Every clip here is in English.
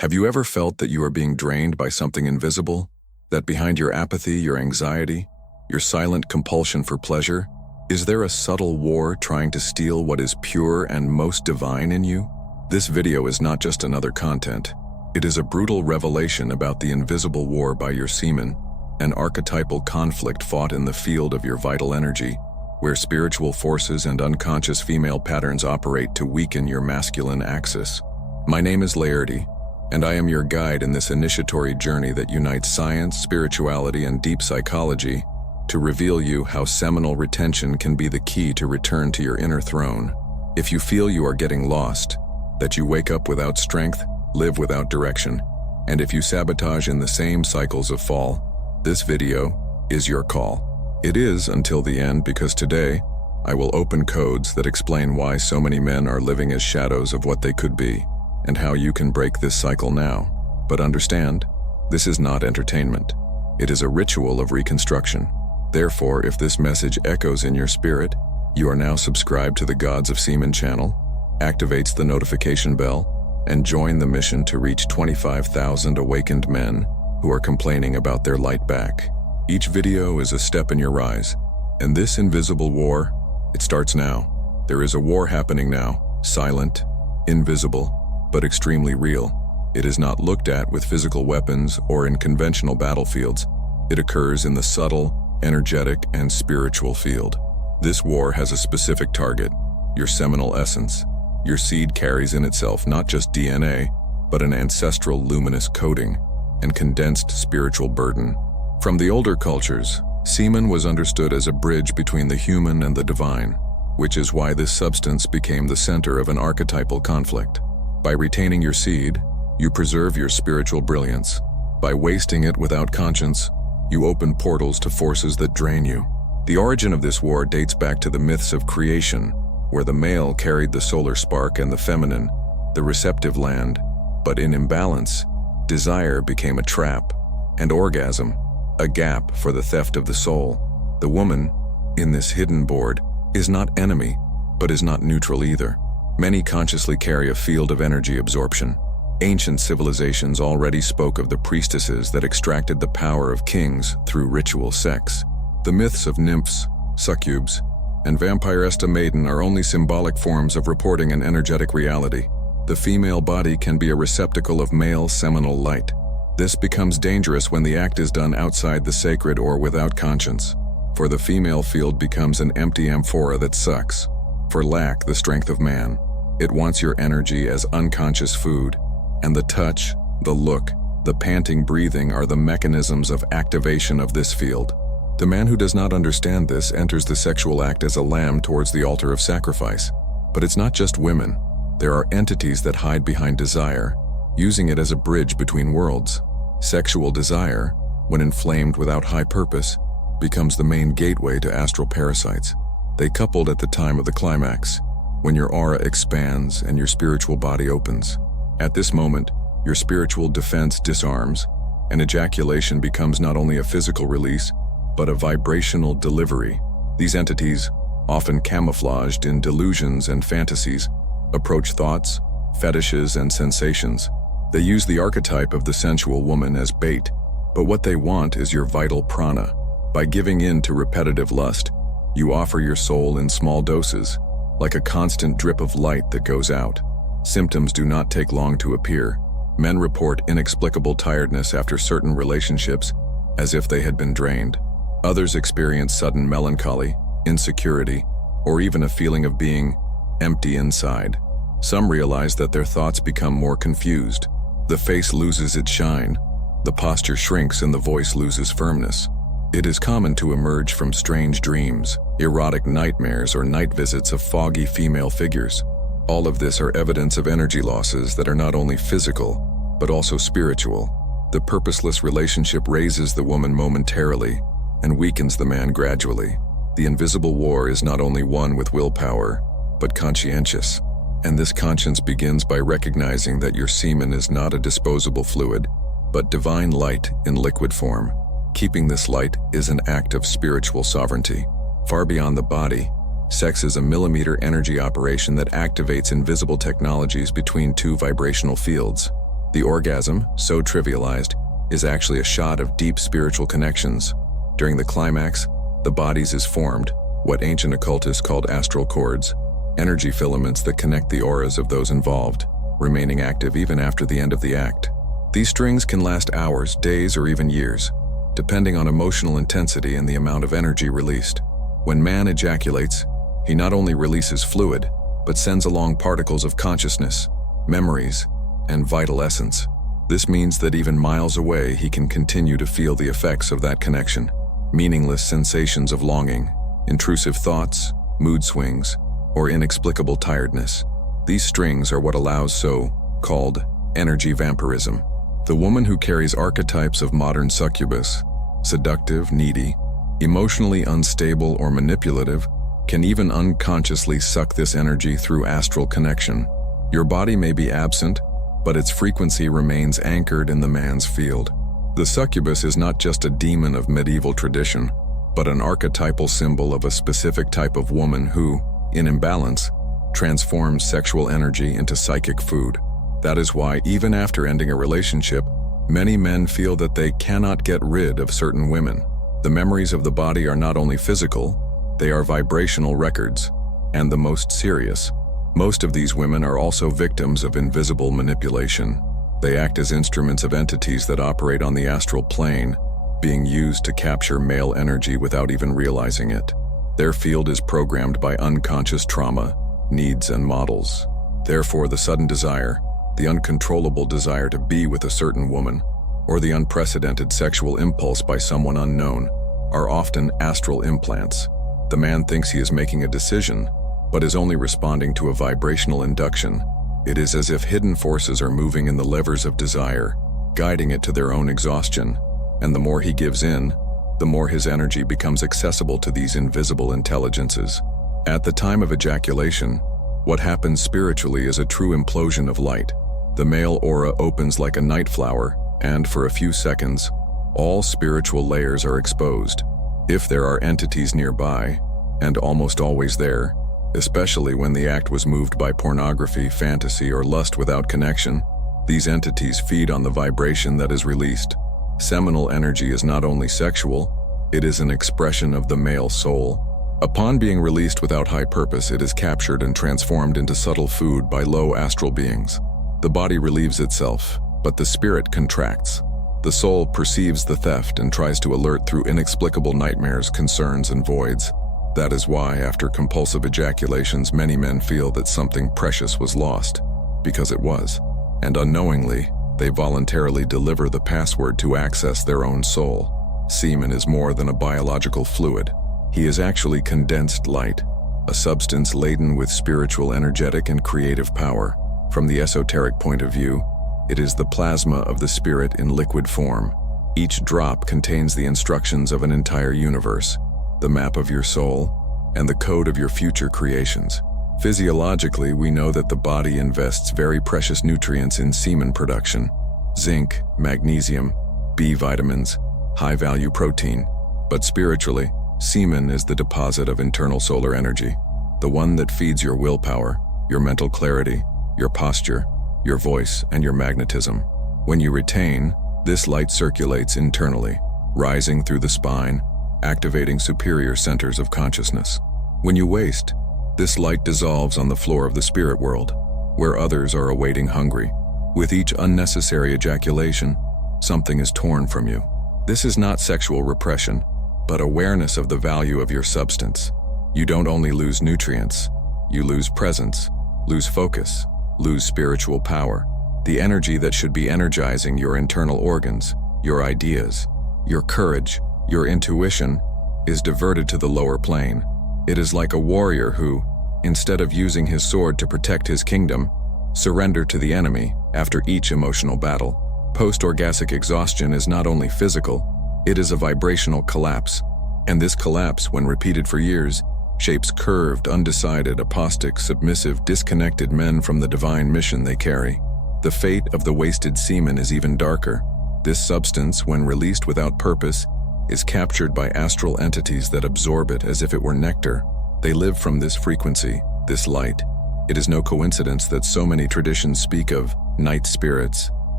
Have you ever felt that you are being drained by something invisible? That behind your apathy, your anxiety, your silent compulsion for pleasure, is there a subtle war trying to steal what is pure and most divine in you? This video is not just another content. It is a brutal revelation about the invisible war by your semen, an archetypal conflict fought in the field of your vital energy, where spiritual forces and unconscious female patterns operate to weaken your masculine axis. My name is Laerty, and I am your guide in this initiatory journey that unites science, spirituality, and deep psychology to reveal you how seminal retention can be the key to return to your inner throne. If you feel you are getting lost, that you wake up without strength, live without direction, and if you sabotage in the same cycles of fall, this video is your call. It is until the end, because today, I will open codes that explain why so many men are living as shadows of what they could be, and how you can break this cycle now. But understand, this is not entertainment. It is a ritual of reconstruction. Therefore, if this message echoes in your spirit, you are now subscribed to the Gods of Semen channel, activates the notification bell, and join the mission to reach 25,000 awakened men who are complaining about their light back. Each video is a step in your rise, and this invisible war, it starts now. There is a war happening now, silent, invisible, but extremely real. It is not looked at with physical weapons or in conventional battlefields. It occurs in the subtle, energetic, and spiritual field. This war has a specific target, your seminal essence. Your seed carries in itself not just DNA, but an ancestral luminous coding and condensed spiritual burden. From the older cultures, semen was understood as a bridge between the human and the divine, which is why this substance became the center of an archetypal conflict. By retaining your seed, you preserve your spiritual brilliance. By wasting it without conscience, you open portals to forces that drain you. The origin of this war dates back to the myths of creation, where the male carried the solar spark and the feminine, the receptive land. But in imbalance, desire became a trap, and orgasm, a gap for the theft of the soul. The woman, in this hidden board, is not enemy, but is not neutral either. Many consciously carry a field of energy absorption. Ancient civilizations already spoke of the priestesses that extracted the power of kings through ritual sex. The myths of nymphs, succubes, and vampiresta maiden are only symbolic forms of reporting an energetic reality. The female body can be a receptacle of male seminal light. This becomes dangerous when the act is done outside the sacred or without conscience, for the female field becomes an empty amphora that sucks, for lack the strength of man. It wants your energy as unconscious food, and the touch, the look, the panting breathing are the mechanisms of activation of this field. The man who does not understand this enters the sexual act as a lamb towards the altar of sacrifice. But it's not just women. There are entities that hide behind desire, using it as a bridge between worlds. Sexual desire, when inflamed without high purpose, becomes the main gateway to astral parasites. They coupled at the time of the climax, when your aura expands and your spiritual body opens. At this moment, your spiritual defense disarms, and ejaculation becomes not only a physical release, but a vibrational delivery. These entities, often camouflaged in delusions and fantasies, approach thoughts, fetishes, and sensations. They use the archetype of the sensual woman as bait, but what they want is your vital prana. By giving in to repetitive lust, you offer your soul in small doses, like a constant drip of light that goes out. Symptoms do not take long to appear. Men report inexplicable tiredness after certain relationships, as if they had been drained. Others experience sudden melancholy, insecurity, or even a feeling of being empty inside. Some realize that their thoughts become more confused. The face loses its shine, the posture shrinks, and the voice loses firmness. It is common to emerge from strange dreams, erotic nightmares, or night visits of foggy female figures. All of this are evidence of energy losses that are not only physical, but also spiritual. The purposeless relationship raises the woman momentarily and weakens the man gradually. The invisible war is not only won with willpower, but conscientious. And this conscience begins by recognizing that your semen is not a disposable fluid, but divine light in liquid form. Keeping this light is an act of spiritual sovereignty. Far beyond the body, sex is a millimeter energy operation that activates invisible technologies between two vibrational fields. The orgasm, so trivialized, is actually a shot of deep spiritual connections. During the climax, the bodies is formed, what ancient occultists called astral cords, energy filaments that connect the auras of those involved, remaining active even after the end of the act. These strings can last hours, days, or even years, depending on emotional intensity and the amount of energy released. When man ejaculates, he not only releases fluid, but sends along particles of consciousness, memories, and vital essence. This means that even miles away he can continue to feel the effects of that connection. Meaningless sensations of longing, intrusive thoughts, mood swings, or inexplicable tiredness. These strings are what allows so-called energy vampirism. The woman who carries archetypes of modern succubus, seductive, needy, emotionally unstable, or manipulative, can even unconsciously suck this energy through astral connection. Your body may be absent, but its frequency remains anchored in the man's field. The succubus is not just a demon of medieval tradition, but an archetypal symbol of a specific type of woman who, in imbalance, transforms sexual energy into psychic food. That is why, even after ending a relationship, many men feel that they cannot get rid of certain women. The memories of the body are not only physical, they are vibrational records, and the most serious. Most of these women are also victims of invisible manipulation. They act as instruments of entities that operate on the astral plane, being used to capture male energy without even realizing it. Their field is programmed by unconscious trauma, needs, and models. Therefore, the sudden desire, the uncontrollable desire to be with a certain woman, or the unprecedented sexual impulse by someone unknown, are often astral implants. The man thinks he is making a decision, but is only responding to a vibrational induction. It is as if hidden forces are moving in the levers of desire, guiding it to their own exhaustion, and the more he gives in, the more his energy becomes accessible to these invisible intelligences. At the time of ejaculation, what happens spiritually is a true implosion of light. The male aura opens like a night flower, and for a few seconds, all spiritual layers are exposed. If there are entities nearby, and almost always there, especially when the act was moved by pornography, fantasy, or lust without connection, these entities feed on the vibration that is released. Seminal energy is not only sexual, it is an expression of the male soul. Upon being released without high purpose, it is captured and transformed into subtle food by low astral beings. The body relieves itself, but the spirit contracts. The soul perceives the theft and tries to alert through inexplicable nightmares, concerns, and voids. That is why, after compulsive ejaculations, many men feel that something precious was lost, because it was, and unknowingly, they voluntarily deliver the password to access their own soul. Semen is more than a biological fluid. He is actually condensed light, a substance laden with spiritual, energetic, and creative power. From the esoteric point of view, it is the plasma of the spirit in liquid form. Each drop contains the instructions of an entire universe, the map of your soul, and the code of your future creations. Physiologically, we know that the body invests very precious nutrients in semen production: zinc, magnesium, B vitamins, high-value protein. But spiritually, semen is the deposit of internal solar energy, the one that feeds your willpower, your mental clarity, your posture, your voice, and your magnetism. When you retain, this light circulates internally, rising through the spine, activating superior centers of consciousness. When you waste, this light dissolves on the floor of the spirit world, where others are awaiting hungry. With each unnecessary ejaculation, something is torn from you. This is not sexual repression, but awareness of the value of your substance. You don't only lose nutrients, you lose presence, lose focus, lose spiritual power. The energy that should be energizing your internal organs, your ideas, your courage, your intuition, is diverted to the lower plane. It is like a warrior who, instead of using his sword to protect his kingdom, surrendered to the enemy after each emotional battle. Post-orgasmic exhaustion is not only physical, it is a vibrational collapse. And this collapse, when repeated for years, shapes curved, undecided, apostate, submissive, disconnected men from the divine mission they carry. The fate of the wasted semen is even darker. This substance, when released without purpose, is captured by astral entities that absorb it as if it were nectar. They live from this frequency, this light. It is no coincidence that so many traditions speak of night spirits,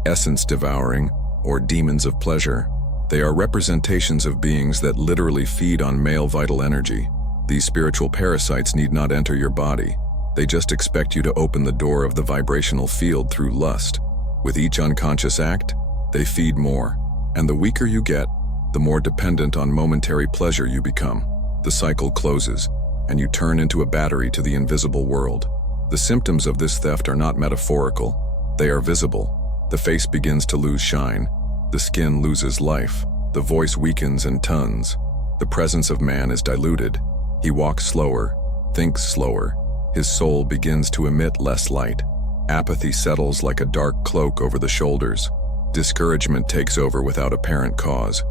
essence-devouring, or demons of pleasure. They are representations of beings that literally feed on male vital energy. These spiritual parasites need not enter your body. They just expect you to open the door of the vibrational field through lust. With each unconscious act, they feed more. And the weaker you get, the more dependent on momentary pleasure you become. The cycle closes, and you turn into a battery to the invisible world. The symptoms of this theft are not metaphorical. They are visible. The face begins to lose shine. The skin loses life. The voice weakens and tuns. The presence of man is diluted. He walks slower, thinks slower. His soul begins to emit less light. Apathy settles like a dark cloak over the shoulders. Discouragement takes over without apparent cause.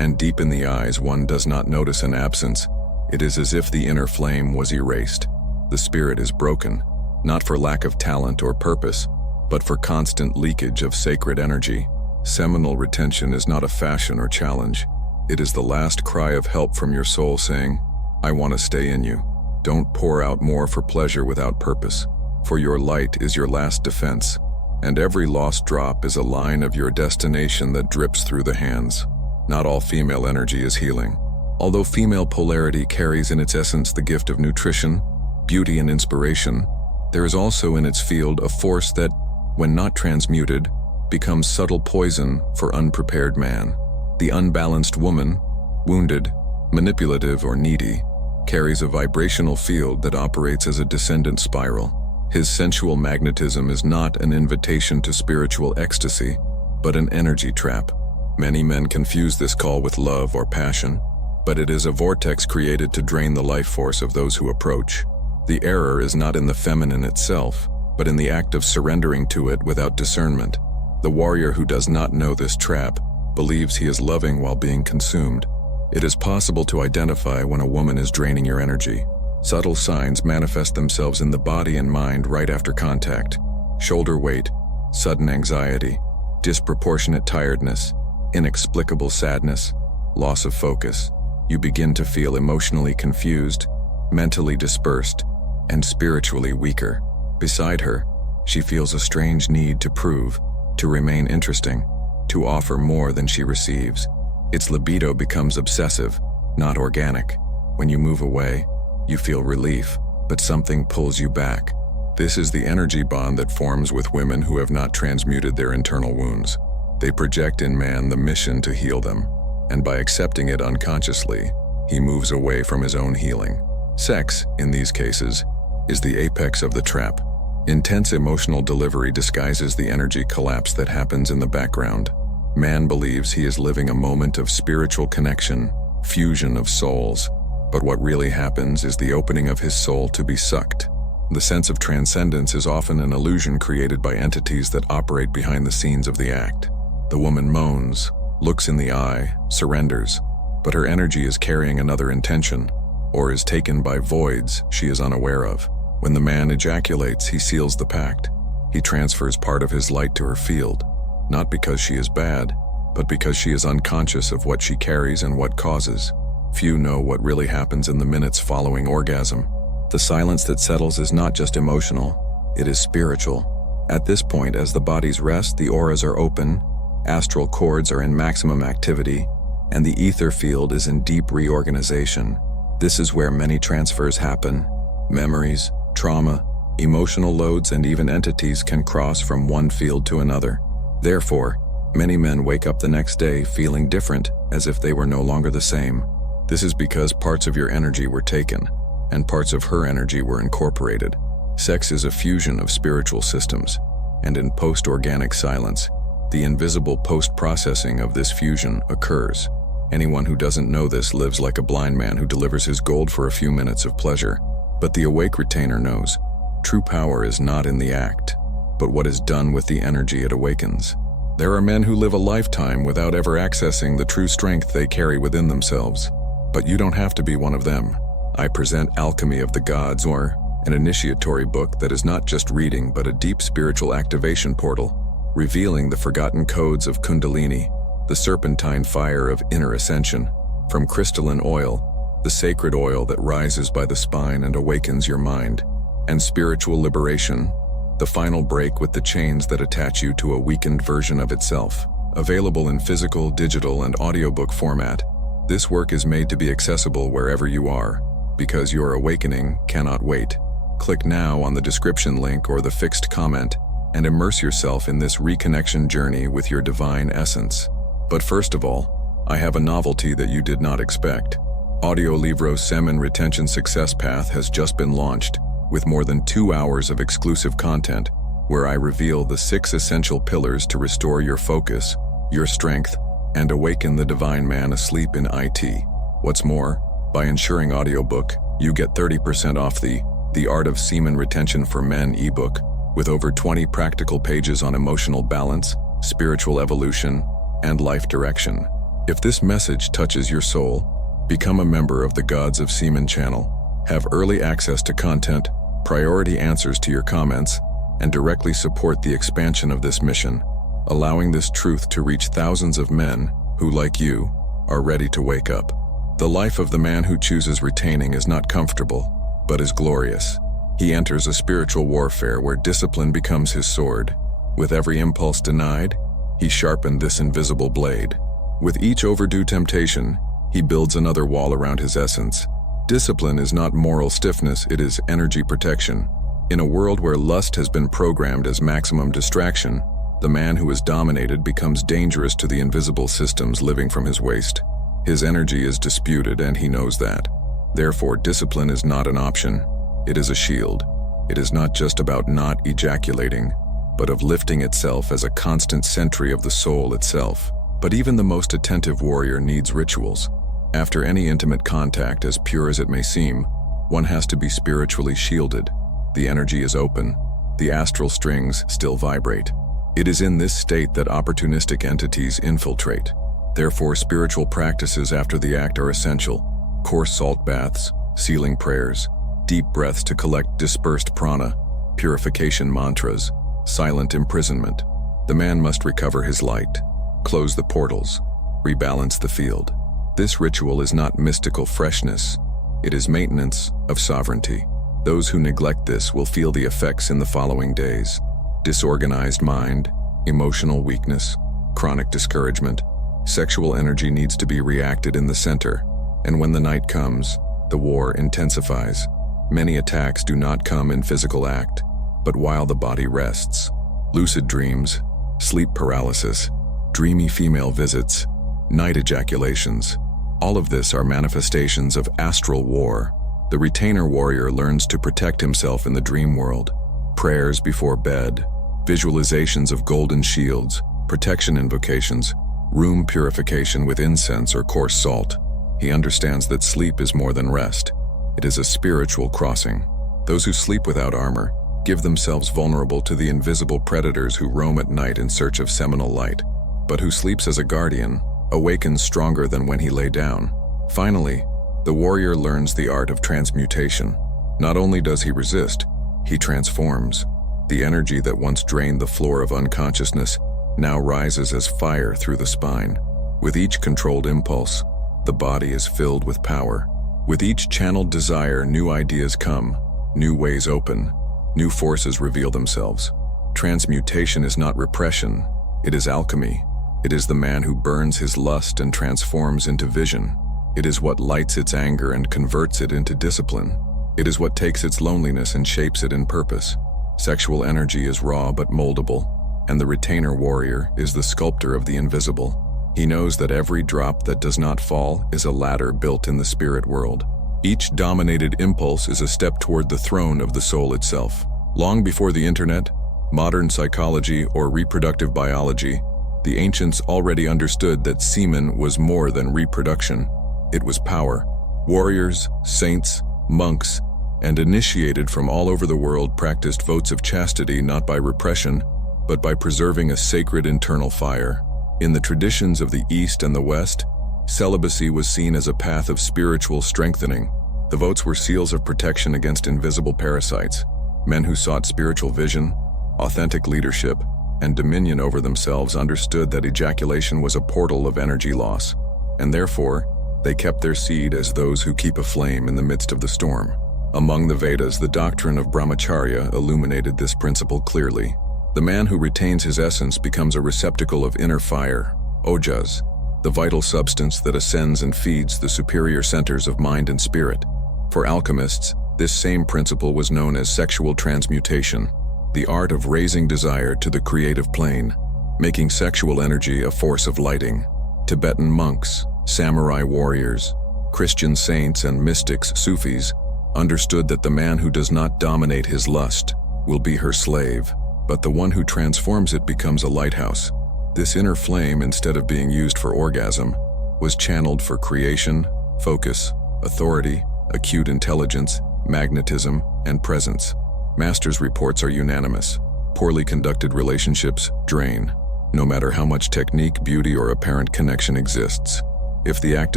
And deep in the eyes, one does not notice an absence. It is as if the inner flame was erased. The spirit is broken, not for lack of talent or purpose, but for constant leakage of sacred energy. Seminal retention is not a fashion or challenge. It is the last cry of help from your soul saying, I want to stay in you. Don't pour out more for pleasure without purpose, for your light is your last defense, and every lost drop is a line of your destination that drips through the hands. Not all female energy is healing. Although female polarity carries in its essence the gift of nutrition, beauty, and inspiration, there is also in its field a force that, when not transmuted, becomes subtle poison for unprepared man. The unbalanced woman, wounded, manipulative, or needy, carries a vibrational field that operates as a descendant spiral. His sensual magnetism is not an invitation to spiritual ecstasy, but an energy trap. Many men confuse this call with love or passion, but it is a vortex created to drain the life force of those who approach. The error is not in the feminine itself, but in the act of surrendering to it without discernment. The warrior who does not know this trap believes he is loving while being consumed. It is possible to identify when a woman is draining your energy. Subtle signs manifest themselves in the body and mind right after contact. Shoulder weight, sudden anxiety, disproportionate tiredness, inexplicable sadness, loss of focus. You begin to feel emotionally confused, mentally dispersed, and spiritually weaker. Beside her, she feels a strange need to prove, to remain interesting, to offer more than she receives. Its libido becomes obsessive, not organic. When you move away, you feel relief, but something pulls you back. This is the energy bond that forms with women who have not transmuted their internal wounds. They project in man the mission to heal them, and by accepting it unconsciously, he moves away from his own healing. Sex, in these cases, is the apex of the trap. Intense emotional delivery disguises the energy collapse that happens in the background. Man believes he is living a moment of spiritual connection, fusion of souls, but what really happens is the opening of his soul to be sucked. The sense of transcendence is often an illusion created by entities that operate behind the scenes of the act. The woman moans, looks in the eye, surrenders, but her energy is carrying another intention, or is taken by voids she is unaware of. When the man ejaculates, he seals the pact. He transfers part of his light to her field, not because she is bad, but because she is unconscious of what she carries and what causes. Few know what really happens in the minutes following orgasm. The silence that settles is not just emotional, it is spiritual. At this point, as the bodies rest, the auras are open, astral cords are in maximum activity, and the ether field is in deep reorganization. This is where many transfers happen. Memories, trauma, emotional loads, and even entities can cross from one field to another. Therefore, many men wake up the next day feeling different, as if they were no longer the same. This is because parts of your energy were taken, and parts of her energy were incorporated. Sex is a fusion of spiritual systems, and in post-organic silence, the invisible post-processing of this fusion occurs. Anyone who doesn't know this lives like a blind man who delivers his gold for a few minutes of pleasure. But the awake retainer knows, true power is not in the act, but what is done with the energy it awakens. There are men who live a lifetime without ever accessing the true strength they carry within themselves. But you don't have to be one of them. I present Alchemy of the Gods, or an initiatory book that is not just reading but a deep spiritual activation portal, revealing the forgotten codes of Kundalini, the serpentine fire of inner ascension, from crystalline oil, the sacred oil that rises by the spine and awakens your mind, and spiritual liberation, the final break with the chains that attach you to a weakened version of itself. Available in physical, digital, and audiobook format, this work is made to be accessible wherever you are, because your awakening cannot wait. Click now on the description link or the fixed comment and immerse yourself in this reconnection journey with your divine essence. But first of all, I have a novelty that you did not expect. Audiolibro Semen Retention Success Path has just been launched, with more than 2 hours of exclusive content, where I reveal the 6 essential pillars to restore your focus, your strength, and awaken the divine man asleep in IT. What's more, by ensuring audiobook, you get 30% off the Art of Semen Retention for Men ebook, with over 20 practical pages on emotional balance, spiritual evolution, and life direction. If this message touches your soul, become a member of the Gods of Semen channel. Have early access to content, priority answers to your comments, and directly support the expansion of this mission, allowing this truth to reach thousands of men who, like you, are ready to wake up. The life of the man who chooses retaining is not comfortable, but is glorious. He enters a spiritual warfare where discipline becomes his sword. With every impulse denied, he sharpened this invisible blade. With each overdue temptation, he builds another wall around his essence. Discipline is not moral stiffness, it is energy protection. In a world where lust has been programmed as maximum distraction, the man who is dominated becomes dangerous to the invisible systems living from his waist. His energy is disputed, and he knows that. Therefore, discipline is not an option. It is a shield. It is not just about not ejaculating, but of lifting itself as a constant sentry of the soul itself. But even the most attentive warrior needs rituals. After any intimate contact, as pure as it may seem, one has to be spiritually shielded. The energy is open. The astral strings still vibrate. It is in this state that opportunistic entities infiltrate. Therefore, spiritual practices after the act are essential. Coarse salt baths, sealing prayers, deep breaths to collect dispersed prana, purification mantras, silent imprisonment. The man must recover his light, close the portals, rebalance the field. This ritual is not mystical freshness. It is maintenance of sovereignty. Those who neglect this will feel the effects in the following days. Disorganized mind, emotional weakness, chronic discouragement. Sexual energy needs to be reacted in the center, and when the night comes, the war intensifies. Many attacks do not come in physical act, but while the body rests. Lucid dreams, sleep paralysis, dreamy female visits, night ejaculations. All of this are manifestations of astral war. The retainer warrior learns to protect himself in the dream world. Prayers before bed, visualizations of golden shields, protection invocations, room purification with incense or coarse salt. He understands that sleep is more than rest. It is a spiritual crossing. Those who sleep without armor give themselves vulnerable to the invisible predators who roam at night in search of seminal light. But who sleeps as a guardian awakens stronger than when he lay down. Finally, the warrior learns the art of transmutation. Not only does he resist, he transforms. The energy that once drained the floor of unconsciousness now rises as fire through the spine. With each controlled impulse, the body is filled with power. With each channeled desire, new ideas come, new ways open, new forces reveal themselves. Transmutation is not repression, it is alchemy. It is the man who burns his lust and transforms into vision. It is what lights its anger and converts it into discipline. It is what takes its loneliness and shapes it in purpose. Sexual energy is raw but moldable, and the retainer warrior is the sculptor of the invisible. He knows that every drop that does not fall is a ladder built in the spirit world. Each dominated impulse is a step toward the throne of the soul itself. Long before the internet, modern psychology, or reproductive biology, the ancients already understood that semen was more than reproduction. It was power. Warriors, saints, monks, and initiated from all over the world practiced votes of chastity not by repression, but by preserving a sacred internal fire. In the traditions of the East and the West, celibacy was seen as a path of spiritual strengthening. The votes were seals of protection against invisible parasites. Men who sought spiritual vision, authentic leadership, and dominion over themselves understood that ejaculation was a portal of energy loss, and therefore, they kept their seed as those who keep a flame in the midst of the storm. Among the Vedas, the doctrine of brahmacharya illuminated this principle clearly. The man who retains his essence becomes a receptacle of inner fire, ojas, the vital substance that ascends and feeds the superior centers of mind and spirit. For alchemists, this same principle was known as sexual transmutation, the art of raising desire to the creative plane, making sexual energy a force of lighting. Tibetan monks, samurai warriors, Christian saints and mystics, Sufis, understood that the man who does not dominate his lust will be her slave, but the one who transforms it becomes a lighthouse. This inner flame, instead of being used for orgasm, was channeled for creation, focus, authority, acute intelligence, magnetism, and presence. Masters' reports are unanimous. Poorly conducted relationships drain, no matter how much technique, beauty, or apparent connection exists. If the act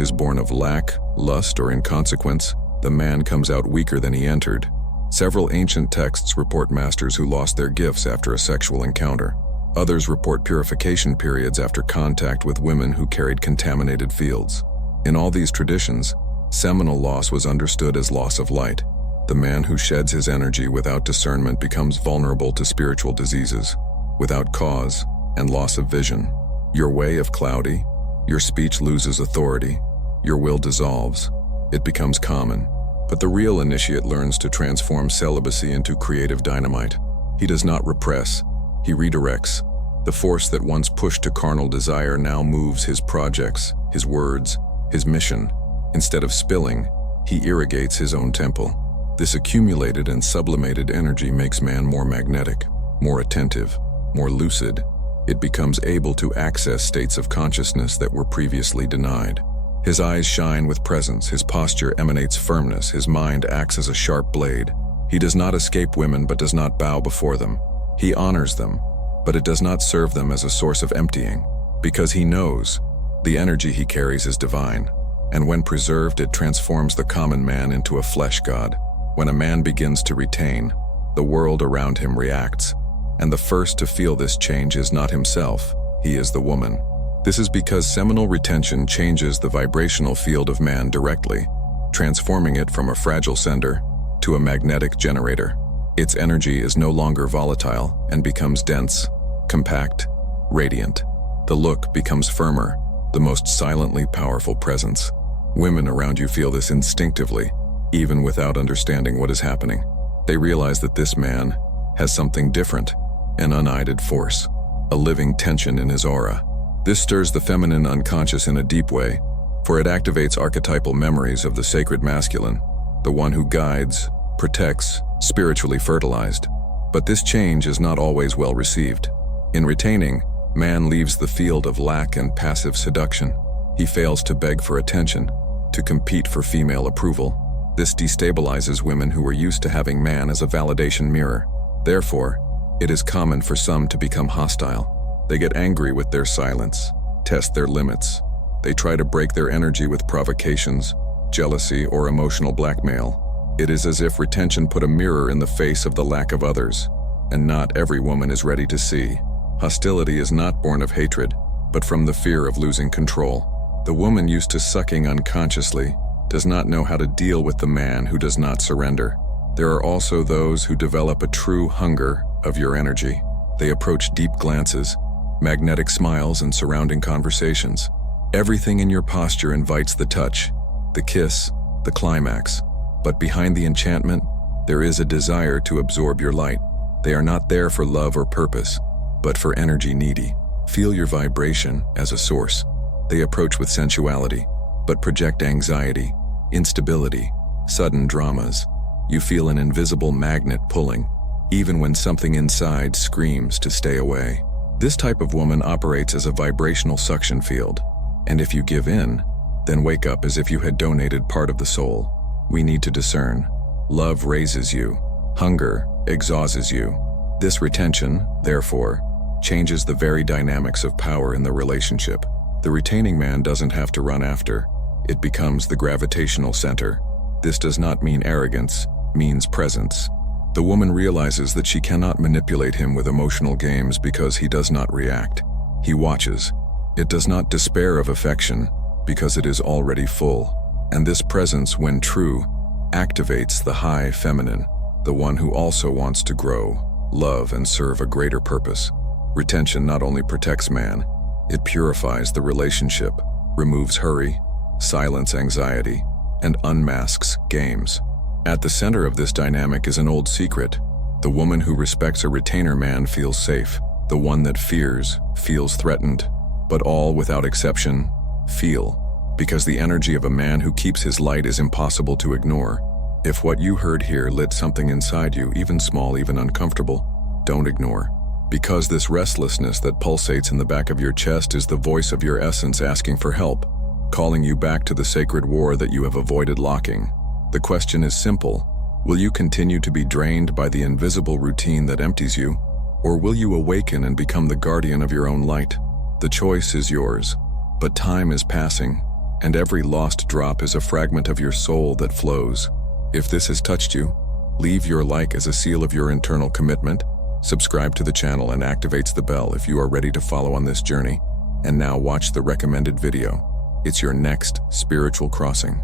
is born of lack, lust, or inconsequence, the man comes out weaker than he entered. Several ancient texts report masters who lost their gifts after a sexual encounter. Others report purification periods after contact with women who carried contaminated fields. In all these traditions, seminal loss was understood as loss of light. The man who sheds his energy without discernment becomes vulnerable to spiritual diseases, without cause, and loss of vision. Your way of cloudy, your speech loses authority, your will dissolves, it becomes common. But the real initiate learns to transform celibacy into creative dynamite. He does not repress, he redirects. The force that once pushed to carnal desire now moves his projects, his words, his mission. Instead of spilling, he irrigates his own temple. This accumulated and sublimated energy makes man more magnetic, more attentive, more lucid. It becomes able to access states of consciousness that were previously denied. His eyes shine with presence, his posture emanates firmness, his mind acts as a sharp blade. He does not escape women but does not bow before them. He honors them, but it does not serve them as a source of emptying, because he knows the energy he carries is divine, and when preserved it transforms the common man into a flesh god. When a man begins to retain, the world around him reacts, and the first to feel this change is not himself, he is the woman. This is because seminal retention changes the vibrational field of man directly, transforming it from a fragile sender to a magnetic generator. Its energy is no longer volatile and becomes dense, compact, radiant. The look becomes firmer, the most silently powerful presence. Women around you feel this instinctively, even without understanding what is happening. They realize that this man has something different, an unaided force, a living tension in his aura. This stirs the feminine unconscious in a deep way, for it activates archetypal memories of the sacred masculine, the one who guides, protects, spiritually fertilized. But this change is not always well received. In retaining, man leaves the field of lack and passive seduction. He fails to beg for attention, to compete for female approval. This destabilizes women who are used to having man as a validation mirror. Therefore, it is common for some to become hostile. They get angry with their silence, test their limits. They try to break their energy with provocations, jealousy, or emotional blackmail. It is as if retention put a mirror in the face of the lack of others, and not every woman is ready to see. Hostility is not born of hatred, but from the fear of losing control. The woman used to sucking unconsciously does not know how to deal with the man who does not surrender. There are also those who develop a true hunger of your energy. They approach deep glances, magnetic smiles, and surrounding conversations. Everything in your posture invites the touch, the kiss, the climax. But behind the enchantment, there is a desire to absorb your light. They are not there for love or purpose, but for energy needy. Feel your vibration as a source. They approach with sensuality, but project anxiety, instability, sudden dramas. You feel an invisible magnet pulling, even when something inside screams to stay away. This type of woman operates as a vibrational suction field, and if you give in, then wake up as if you had donated part of the soul. We need to discern. Love raises you. Hunger exhausts you. This retention, therefore, changes the very dynamics of power in the relationship. The retaining man doesn't have to run after. It becomes the gravitational center. This does not mean arrogance, means presence. The woman realizes that she cannot manipulate him with emotional games because he does not react. He watches. It does not despair of affection because it is already full. And this presence, when true, activates the high feminine, the one who also wants to grow, love, and serve a greater purpose. Retention not only protects man, it purifies the relationship, removes hurry, silence anxiety, and unmasks games. At the center of this dynamic is an old secret. The woman who respects a retainer man feels safe. The one that fears feels threatened. But all, without exception, feel. Because the energy of a man who keeps his light is impossible to ignore. If what you heard here lit something inside you, even small, even uncomfortable, don't ignore. Because this restlessness that pulsates in the back of your chest is the voice of your essence asking for help, calling you back to the sacred war that you have avoided locking. The question is simple. Will you continue to be drained by the invisible routine that empties you, or will you awaken and become the guardian of your own light? The choice is yours, but time is passing, and every lost drop is a fragment of your soul that flows. If this has touched you, leave your like as a seal of your internal commitment, subscribe to the channel and activates the bell if you are ready to follow on this journey, and now watch the recommended video. It's your next spiritual crossing.